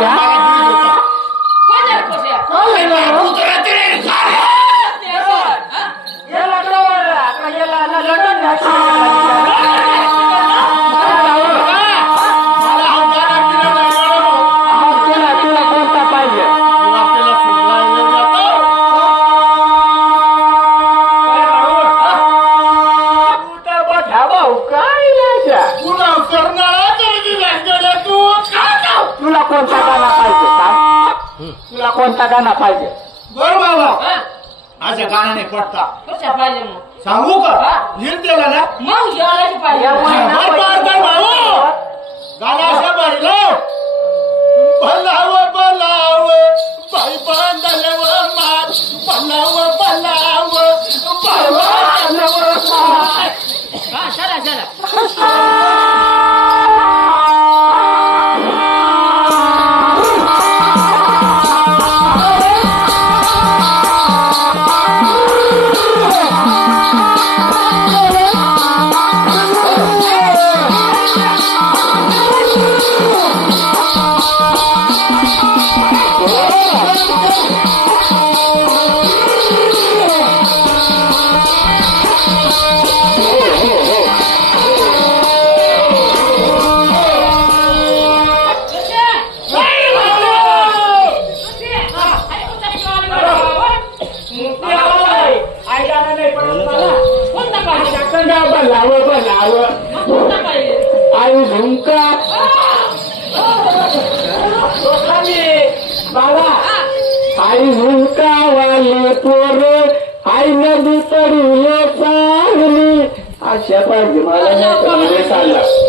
काय तुला कोणता गाणं पाहिजे सांग तुला कोणता गाणं पाहिजे? अशा गाण्याने पडता. कशा पाहिजे मग? सांगू का? नीट दिला ना मग यायलाच पाहिजे. बर, बर, बर, भाऊ. गाणं असं म्हणलं भलाव भलाव बाई बांधलव मात भलाव भलाव बाई बांधलव मात चला चला. आई गाणं नाही पडत मला. कोणता पाहिजे. कंडा भलावं भलावं मग कोणता पाहिजे. आई झुमका खाली बाबा आई झुमका वाले पोर आई नदी तरी चांगली. अशा पाहिजे मला. चाललं.